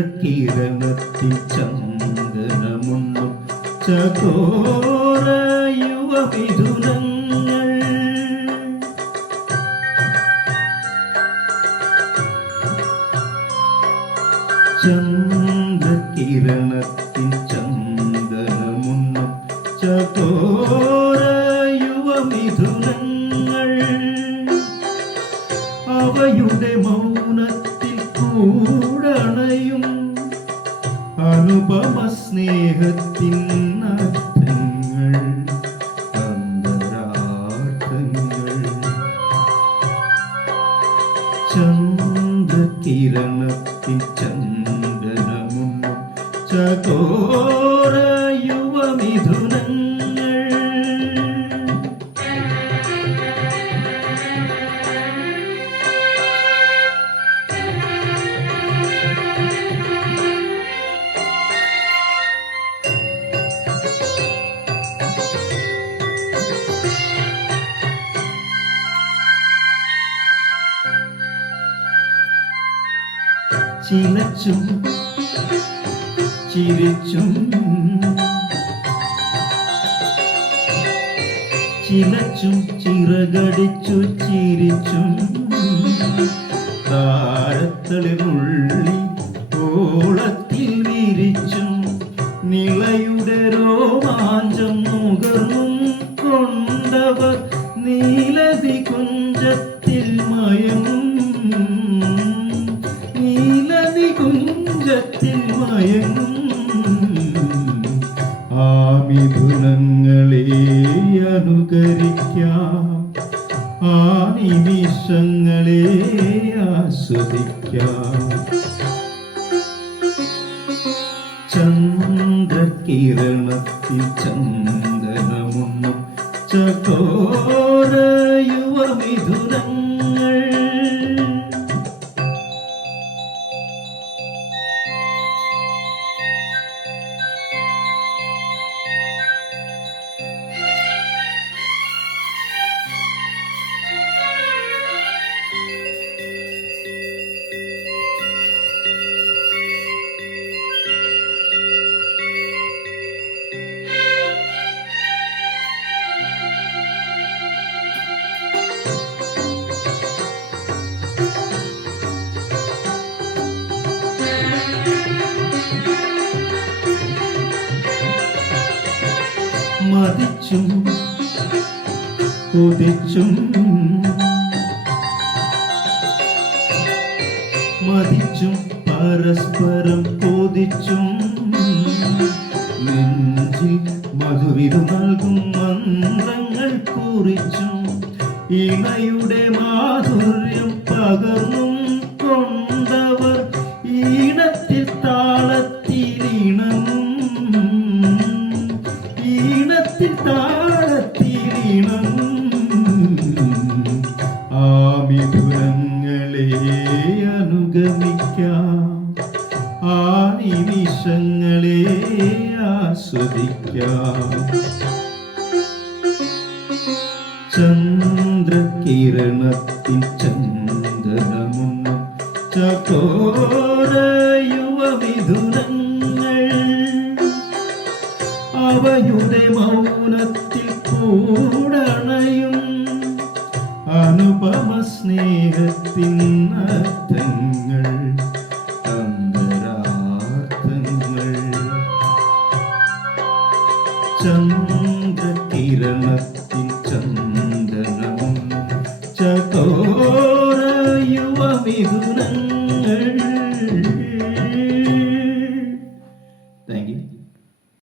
ചന്ദ്രകിരണത്തിൽ ചന്ദനമുണ്ണും ചകോര യുവമിഥുനങ്ങൾ ചന്ദ്രകിരണത്തിൽ ചന്ദനമുണ്ണും ചകോര യുവമിഥുനങ്ങൾ അനുപമ സ്നേഹത്തിൻ അർത്ഥങ്ങൾ അന്തരാർത്ഥങ്ങൾ ചന്ദ്രകിരണത്തിൽ ചന്ദനമും ചകോര ചിലച്ചും ചിരിച്ചും ചിലച്ചും ചിറകടിച്ചു ചിരിച്ചും താരത്തളിനുള്ളി ഓളത്തിൽ വിരിച്ചും നിളയുടെ രോമാഞ്ചം മുഖവും കൊണ്ടവർ നീലതി കുഞ്ചത്തിൽ മയങ്ങും. കുഞ്ചത്തിൽ മയങ്ങും ആ മിഥുനങ്ങളെ അനുകരിക്കാം ആ നിമിഷങ്ങളെ ആസ്വദിക്കാം. ചന്ദ്രകിരണത്തിൽ ചന്ദനമൊന്നും ചകോര യുവമിഥുനങ്ങൾ മതിച്ചും കൊതിച്ചും മതിച്ചും പരസ്പരം കൊതിച്ചും നെഞ്ചിൽ മധുവിധു നൽകും മന്ത്രങ്ങൾ കുറിച്ചും. ഇണയുടെ മാധുര്യം പകർന്നും മിഥുനങ്ങളെ അനുഗമിക്കാം. ആ നിമിഷങ്ങളെ ആസ്വദിക്കാം. ചന്ദ്രകിരണത്തിൽ ചന്ദനമുന്ന ചകോര യുവവിധുരങ്ങൾ അവയുടെ മൗനത്തിൽ കൂടണയും അനുപമ സ്നേഹത്തിൻ അർത്ഥങ്ങൾ അന്തരാർത്ഥങ്ങൾ. ചന്ദ്രകിരണത്തിൻ ചന്ദനവും ചകോര യുവമിഥുന